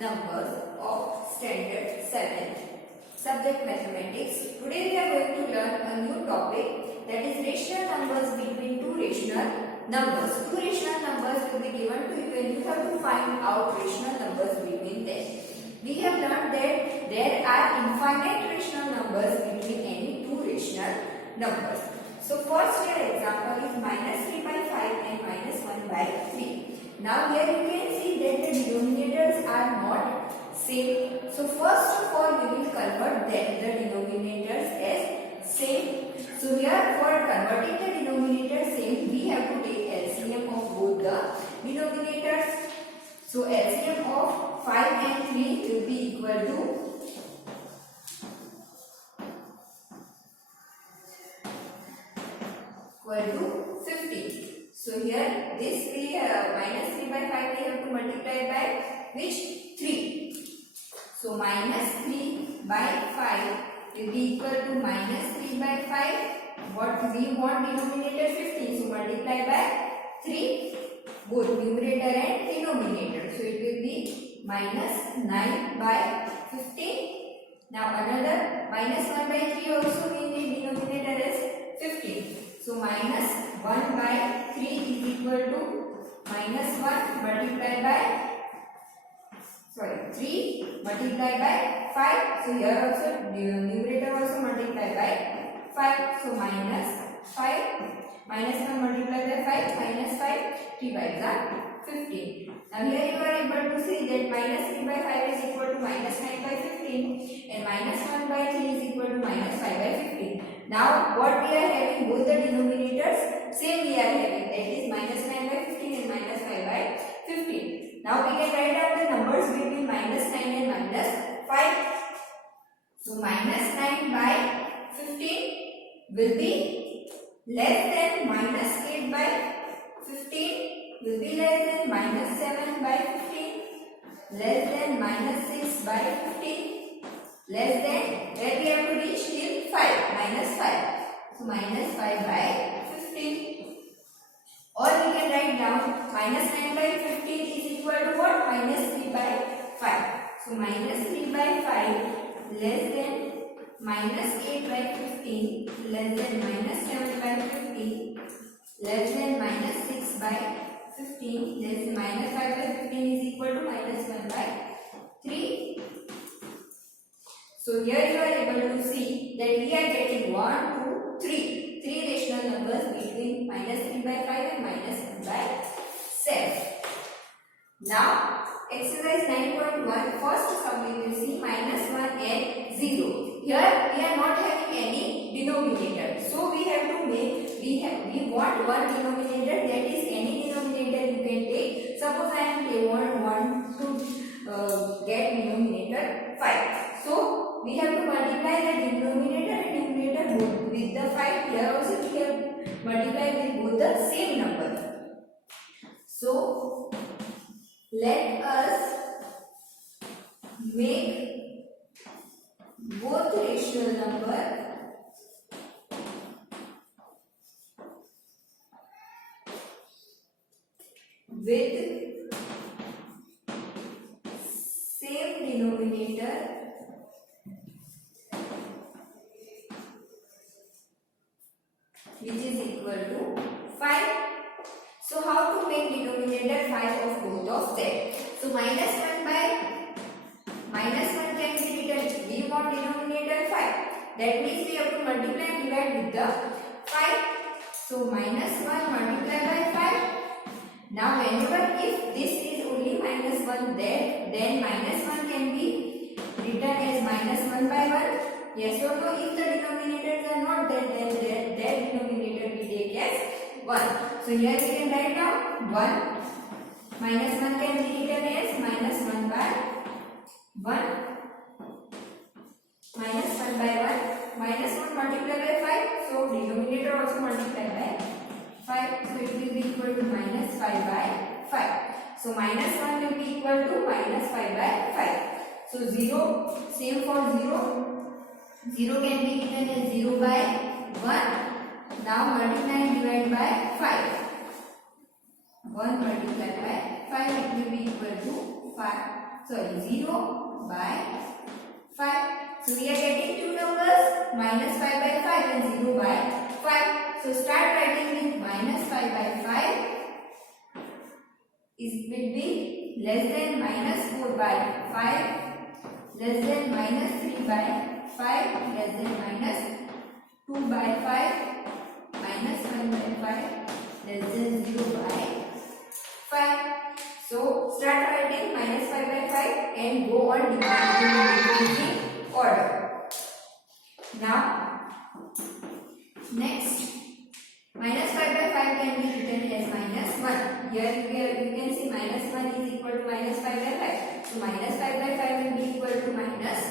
numbers of standard 7 subject mathematics. Today we are going to learn a new topic, that is rational numbers between two rational numbers. Two rational numbers will be given to you and you have to find out rational numbers between them. We have learned that there are infinite rational numbers between any two rational numbers. So first here example is -3/5 and -1/3. Now here you can see that the denominators are not same. So first of all we will convert the denominators as same. So here for converting the denominator same, we have to take LCM of both the denominators. So LCM of 5 and 3 will be equal to 50. So here this -3/5 we have to multiply by which? 3. So -3/5 will be equal to -3/5. What we want denominator 15. So multiply by 3 both numerator and denominator. So it will be -9/15. Now another -1/3 also we need denominator as 15. So -1/3 is equal to -1 multiplied by 3 multiplied by 5. So here also numerator also multiplied by 5. So -5 -1 multiplied by 5 -5 3 by 15. Now here you are able to see that -3/5 is equal to -9/15 and -1/3 is equal to -5/15. Now what we are having, both the denominators same we are having, that is -9/15 and -5/15. Now we can write down the numbers between -9 and -5. So -9/15 will be less than -8/15, will be less than -7/15, less than -6/15, less than, where we have to reach till 5, -5. So -5/15. Or we can write down -9/15 is equal to what? -3/5. So -3/5 less than -8/15, less than -7/15, less than -6/15, less than -5/15 is equal to -1/3. So here you are able to see that we are getting 1, 2, 3. Three rational numbers between -3/5 and -1/7. Now exercise 9.1, first sum we will see -1 and 0. Here we are not having any denominator. So we have to make, we want one denominator, that is any denominator you can take. Suppose I want to get denominator 5. So we have to multiply the denominator and numerator both with the 5. Here also we have multiplied with both the same number. So let us make both rational number with same denominator which is equal to 5. So how to make denominator 5 of both of them? So -1 can be written, we want denominator 5. That means we have to multiply and divide with the 5. So -1 multiplied by 5. Now whenever if this is only -1 there, then -1 can be written as -1/1. Yes or no? If the denominators are not there, then that denominator we take as 1. So here we can write down 1. -1 can be written as -1/1. -1/1. -1 multiplied by 5. So denominator also multiplied by 5. So it will be equal to -5/5. So -1 will be equal to -5/5. So 0, same for 0. 0 can be written as 0/1. Now multiply and divide by 5. 1 multiplied by 5, it will be equal to 0 by 5. So we are getting two numbers, minus 5 by 5 and 0 by 5. So start writing with minus 5 by 5 will be less than minus 4 by 5, less than minus 3 by 5, less than minus 2 by 5, minus 1 by 5, less than 0 by 5. So start writing minus 5 by 5 and go on decreasing order. Now, next, minus 5 by 5 can be written as minus 1. Here you can see minus 1 is equal to minus 5 by 5. So minus 5 by 5 will be equal to minus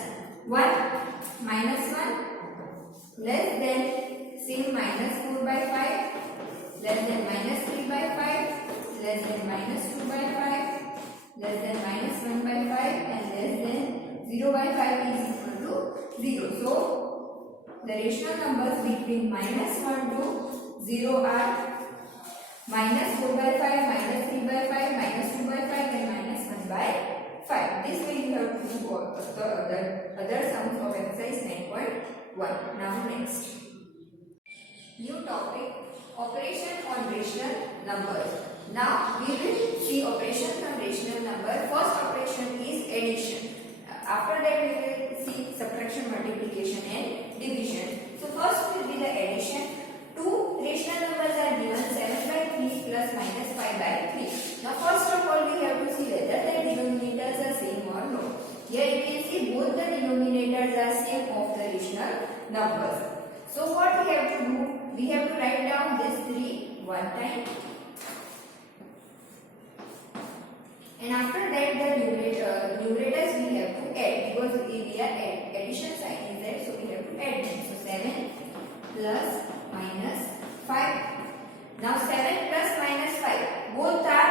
1. Minus 1 less than, say, minus 4 by 5, less than minus 3 by 5, less than minus 2 by 5, less than minus 1 by 5 and less than 0 by 5 is equal to 0. So, the rational numbers between minus 1 to 0 are minus 4 by 5, minus 3 by 5, minus 2 by 5 and minus 1 by 5. This way you have to do the other sums of exercise 9.1. Now next. New topic, operation on rational numbers. Now we will see operations on rational number. First operation is addition. After that we will see subtraction, multiplication and division. So first will be the addition. Two rational numbers are given, 7 by 3 plus minus 5 by 3. Now first of all we have to see whether the denominators are same or no. Here you can see both the denominators are same of the rational numbers. So what we have to do? We have to write down this 3 one time. And after that the numerators we have to add, because we are addition sign is there, so we have to add them. So 7 plus minus 5. Now 7 plus minus 5 both are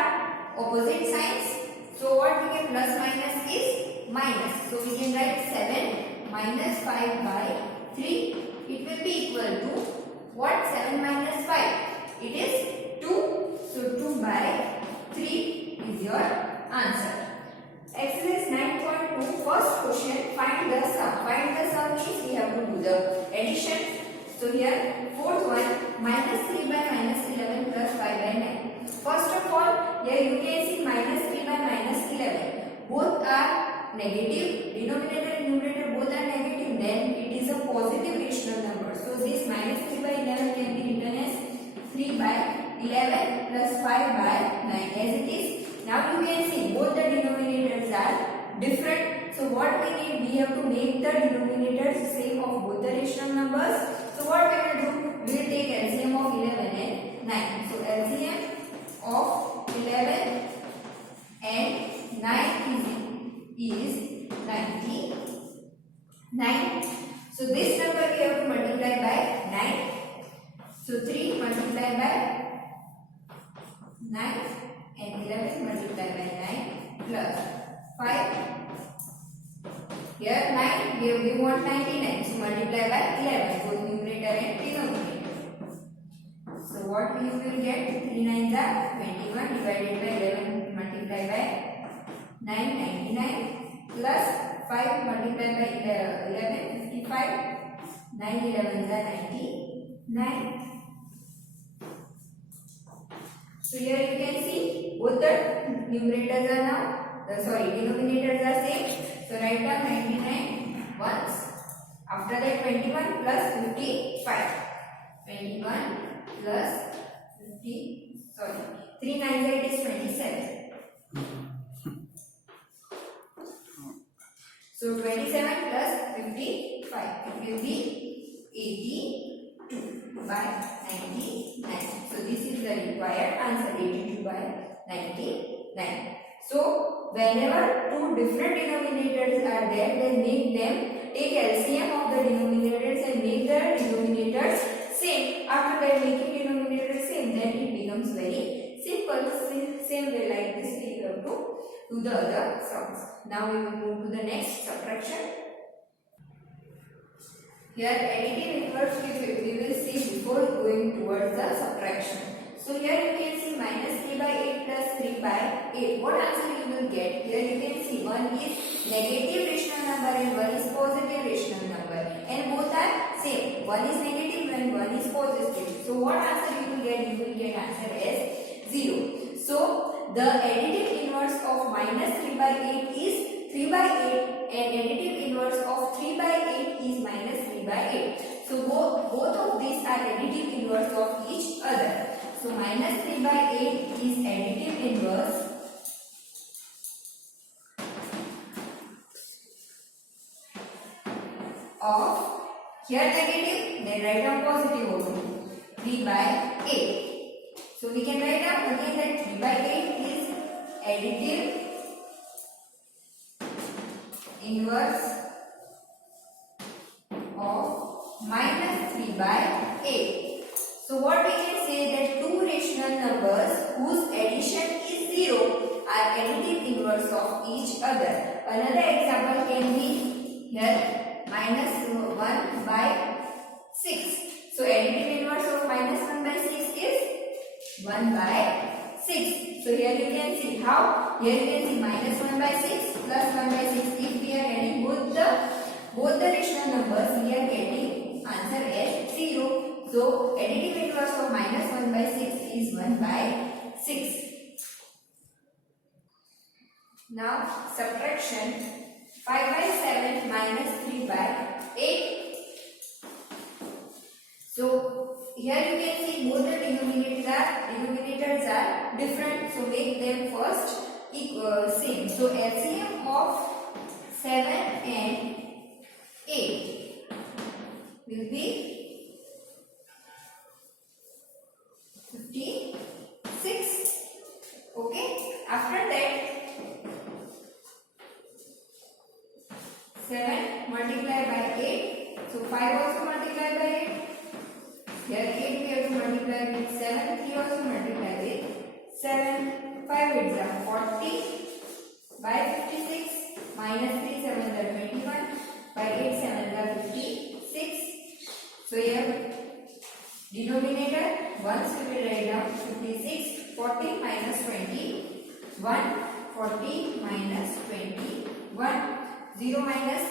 opposite signs. So what we get, plus minus is minus. So we can write 7 minus 5 by 3. It will be equal to what? 7 minus 5. It is 2. So 2 by 3 is your answer. Exercise 9.2, first question, find the sum. Find the sum means we have to do the addition. So here, fourth one, minus 3 by minus 11 plus 5 by 9. First of all, here you can see minus 3 by minus 11. Both are negative. Denominator and numerator both are negative. Then it is a positive rational number. So this minus 3 by 11 can be written as 3 by 11 plus 5 by 9 as it is. Now you can see both the denominators are different. So what we need, we have to make the denominators same of both the rational numbers. So what we will do, we will take LCM of 11 and 9. So LCM of 11 and 9 is 99. So this number we have to multiply by 9. So 3 multiplied by 9 and 11 multiplied by 9 plus 5. Here 9, we want 99. So multiply by 11, both numerator and denominator. So what we will get, 3 9s are 21 divided by 11 multiplied by 9, 99 plus 5 multiplied by 11, 55. 9 11s are 99. So here you can see both the numerators are now, denominators are same. So write down 99 once. After that 21 plus 55. 21 plus 3 9 is 27. So 27 plus 55. It will be 82 by 99. So this is the required answer, 82 by 99. So whenever two different denominators are there, then make them, take LCM of the denominators and make the denominators same. After that making denominators same, then it becomes very simple. Same way like this we have to do the other sums. Now we will move to the next, subtraction. Here additive inverse we will see before going towards the subtraction. So here you can see minus 3 by 8 plus 3 by 8. What answer you will get? Here you can see one is negative rational number and one is positive rational number. And both are same. One is negative and one is positive. So what answer you will get? You will get answer as 0. So the additive inverse of minus 3 by 8 is 3 by 8 and additive inverse of 3 by 8 is minus 3 by 8. So both of these are additive inverse of each other. So minus 3 by 8 is additive inverse of, here negative, then write down positive over 3 by 8. So we can write down again that 3 by 8 is additive inverse of minus 3 by 8. So what we can say that two rational numbers whose addition is 0 are additive inverse of each other. Another example can be here minus 1 by 6. So additive inverse of minus 1 by 6 is 1 by 6. So here you can see how, here you can see minus 1 by 6 plus 1 by 6. If we are adding both the rational numbers, we are getting answer as 0. So additive inverse of minus 1 by 6 is 1 by 6. Now subtraction 5 by 7 minus 3 by 8. So here you can see both the denominators are different. So make them first same. So LCM of 7 and 8 will be 56. Okay. After that 7 multiplied by 8. So 5 also multiplied by 8. Here 8 we have to multiply with 7. 3 also multiply with 7. 5 8s are 40 by 56. Minus 3 7 are 21. By 8 7 are 56. So here denominator once we will write down 56. 40 minus 20. 1. 40 minus 21. 0 minus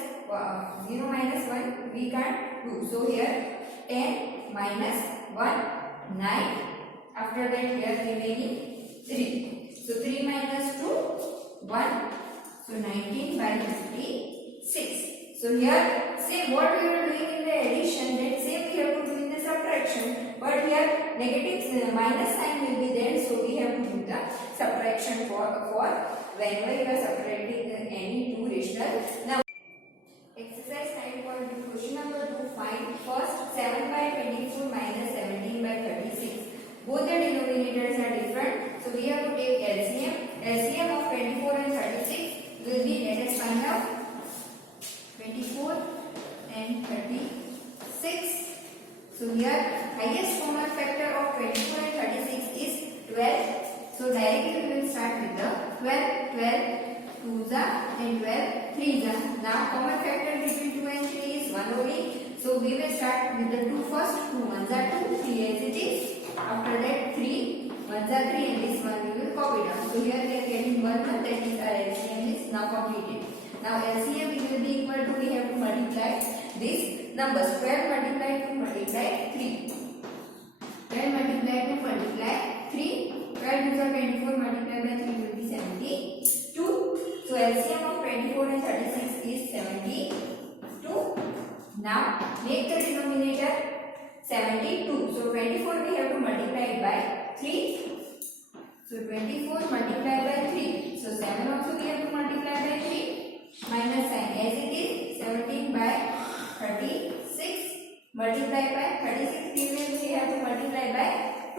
1 we can't do. So here 10 minus 1 9. After that here remaining 3. So 3 minus 2 1. So 19 by 56. So here same what we were doing in the addition, that same we have to do in the subtraction. But here negative minus sign will be there, so we have to do the subtraction for whenever you are subtracting any two rational number. Exercise 9.2, question number 2. Find first 7 by 24 minus 17 by 36. Both the denominators are different, so we have to take LCM. LCM of 24 and 36 will be, let us find out, 24 and 36. So here highest common factor of 24 and 36 is 12. So directly we will start with the 12. 12 2s and 12 3s. Now common factor between 2 and 3 is 1 only. So we will start with the 2 first. 2 1s are 2, 3 as it is. After that 3 1s are 3 and this one we will copy down. So here we are getting 1 1, that is our LCM is now completed. Now LCM will be equal to, we have to multiply these numbers. 12 multiplied to multiply 3. 12 multiplied to multiply 3. 12 is 24 multiplied by 3 will be 72. So LCM of 24 and 36 is 72. Now make the denominator 72. So 24 we have to multiply it by 3. So 24 multiplied by 3. So 7 also we have to multiply by 3. Minus sign as it is. 17 by 36 multiplied by 36 we have to multiply by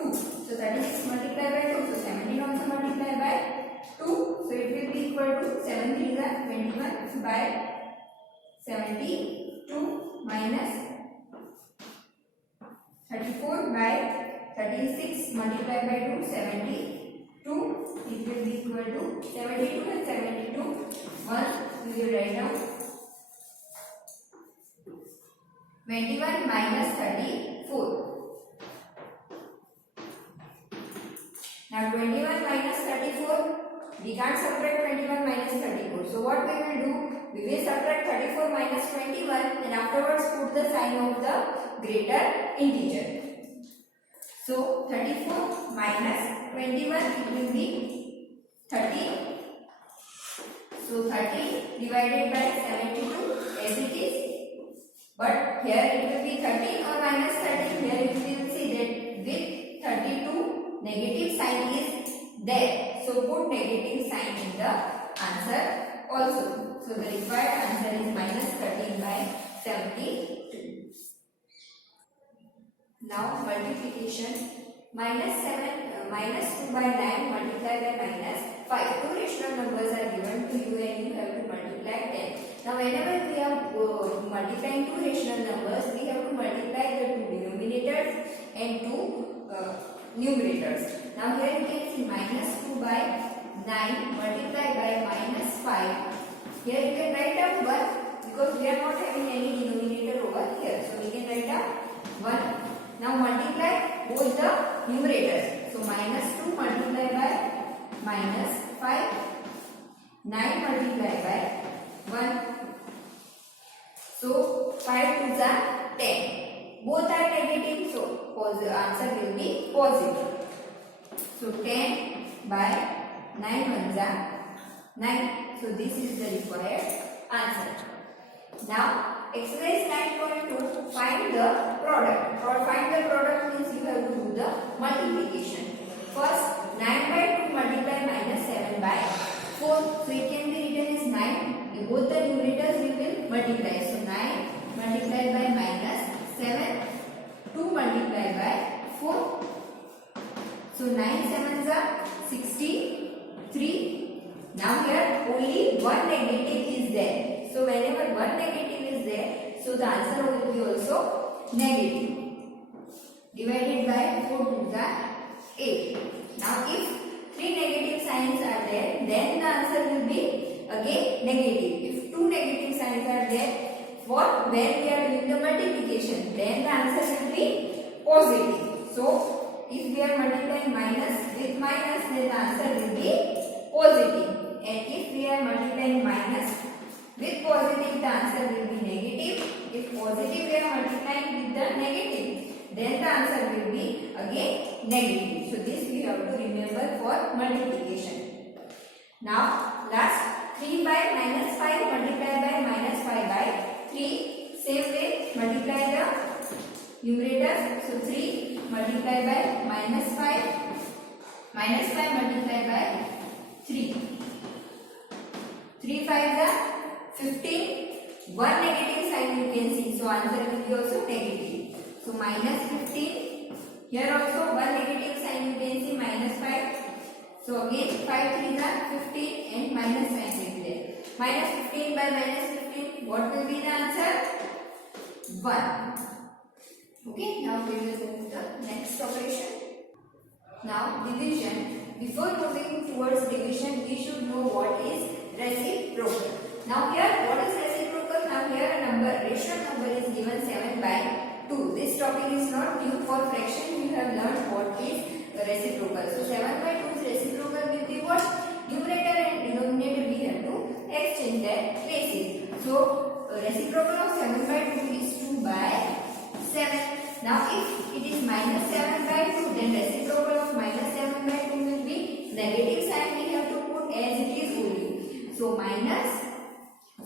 2. So 36 multiplied by 2. So 17 also multiplied by 2. So it will be equal to 7 3s are 21 by 72 minus 34 by 36 multiplied by 2, 72. It will be equal to 72 and 72. 1 we will write down. 21 minus 34. Now 21 minus 34. We can't subtract 21 minus 34. So what we will do? We will subtract 34 minus 21 and afterwards put the sign of the greater integer. So 34 minus 21, it will be 30. So 30 divided by 72 as it is. But here it will be 13 or minus 13. Here you will see that with 32 negative sign is there. So put negative sign in the answer also. So the required answer is minus 13 by 72. Now multiplication. Minus 2 by 9 multiplied by minus 5. Two rational numbers are given to you and you have to multiply 10. Now whenever we are multiplying two rational numbers, we have to multiply the two denominators and two numerators. Now here you can see minus 2 by 9 multiplied by minus 5. Here you can write down 1 because we are not having any denominator over here. So we can write down 1. Now multiply both the numerators. So minus 2 multiplied by minus 5. 9 multiplied by 1. So 5 2s are 10. Both are negative, so the answer will be positive. So 10 by 9 1s are 9. So this is the required answer. Now exercise 9.2, find the product. For find the product means you have to do the multiplication. First 9 by 2 multiply minus 7 by 4. So it can be written as 9. Both the numerators we will multiply. So 9 multiplied by minus 7. 2 multiplied by 4. So 9 7s are 63. Now here only one negative is there. So whenever one negative is there, so the answer will be also negative. Divided by 4 2s are 8. Now if three negative signs are there, then the answer will be again negative. If two negative signs are there, for when we are doing the multiplication, then the answer will be positive. So if we are multiplying minus with minus, then the answer will be positive. And if we are multiplying minus with positive, the answer will be negative. If positive we are multiplying with the negative, then the answer will be again negative. So this we have to remember for multiplication. Now last 3 by minus 5 multiplied by minus 5 by 3. Same way multiply the numerators. So 3 multiplied by minus 5. Minus 5 multiplied by 3. 3 5s are 15. One negative sign you can see. So answer will be also negative. So minus 15. Here also one negative sign you can see, minus 5. So again 5 3s are 15 and minus sign is there. Minus 15 by minus 15. What will be the answer? 1. Okay. Now we will move to the next operation. Now division. Before moving towards division, we should know what is reciprocal. Now here, what is reciprocal? Now here a number, rational number is given 7 by 2. This topic is not new. For fraction you have learned what is reciprocal. So 7 by 2 is reciprocal will be what? Numerator and denominator we have to exchange their places. So reciprocal of 7 by 2 is 2 by 7. Now if it is minus 7 by 2, then reciprocal of minus 7 by 2 will be negative sign we have to put as it is only. So minus,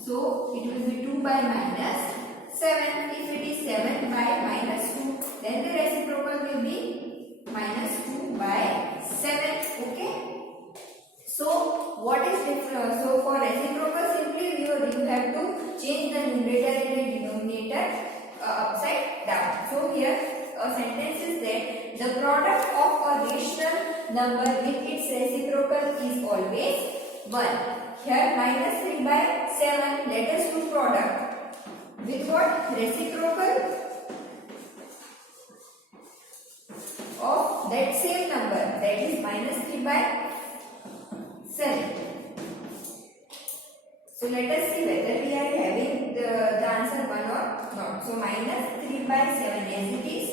so it will be 2 by minus 7. If it is 7 by minus 2, then the reciprocal will be minus 2 by 7. Okay. So what is different? So for reciprocal, simply you have to change the numerator and the denominator upside down. So here a sentence is that the product of a rational number with its reciprocal is always 1. Here minus 3 by 7. Let us do product with what? Reciprocal of that same number, that is minus 3 by 7. So let us see whether we are having the answer 1 or not. So minus 3 by 7 as it is.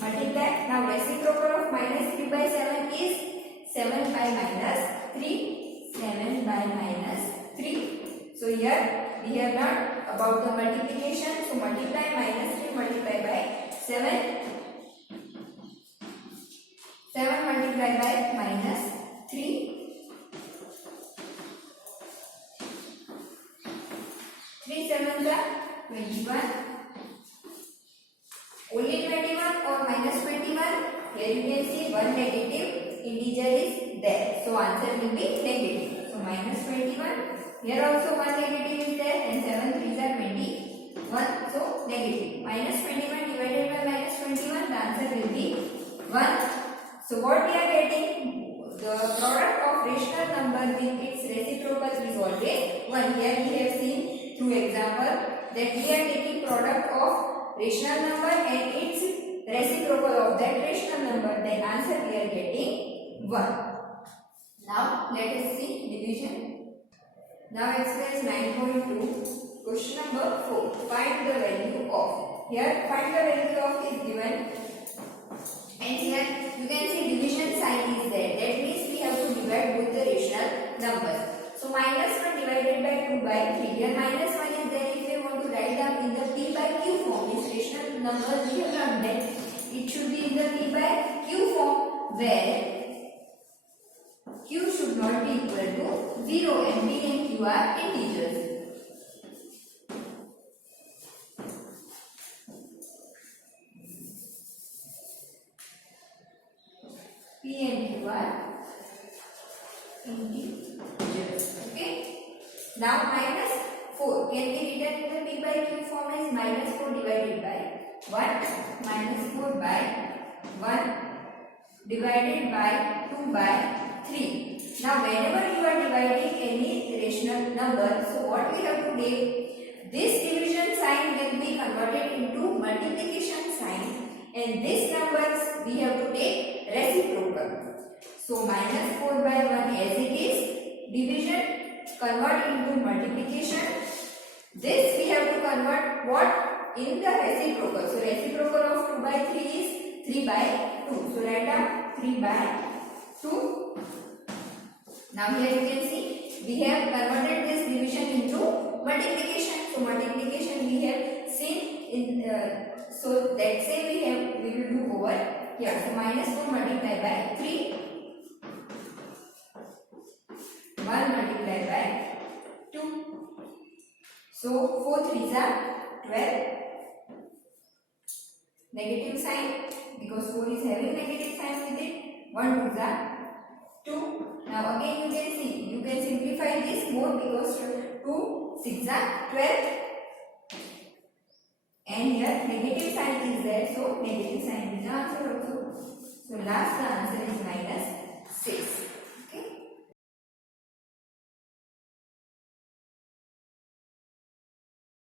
Multiply. Now reciprocal of minus 3 by 7 is 7 by minus 3. 7 by minus 3. So here we have learned about the multiplication. So multiply minus 3 multiply by 7. 7 multiplied by minus 3. 3 sevens are 21. Only 21 or minus 21? Here you can see one negative integer is there. So answer will be negative. So minus 21. Here also one negative is there and 7 3s are 21. So negative. Minus 21 divided by minus 21. The answer will be 1. So what we are getting? The product of rational number with its reciprocal is always 1. Here we have seen through example that we are taking product of rational number and its reciprocal of that rational number. Then answer we are getting 1. Now let us see division. Now exercise 9.2. Question number 4. Find the value of. Here find the value of is given. And here you can see division sign is there. That means we have to divide both the rational numbers. So minus 1 divided by 2 by 3. Here minus 1 is there. If we want to write down in the P by Q form, this rational numbers we have learned that it should be in the P by Q form where Q should not be equal to 0 and P and Q are integers. P and Q are integers. Okay. Now minus 4 can be written in the P by Q form as minus 4 divided by 1. Minus 4 by 1 divided by 2 by 3. Now whenever you are dividing any rational number, so what we have to take? This division sign will be converted into multiplication sign and these numbers we have to take reciprocal. So minus 4 by 1 as it is, division convert into multiplication. This we have to convert what? In the reciprocal. So reciprocal of 2 by 3 is 3 by 2. So write down 3 by 2. Now here you can see we have converted this division into multiplication. So multiplication we have seen in so that same we will do over here. So minus 4 multiplied by 3. 1 multiplied by 2. So 4 3s are 12. Negative sign because 4 is having negative sign with it. 1 2s are 2. Now again you can simplify this more because 2 6 are 12. And here negative sign is there, so negative sign is the answer also. So last the answer is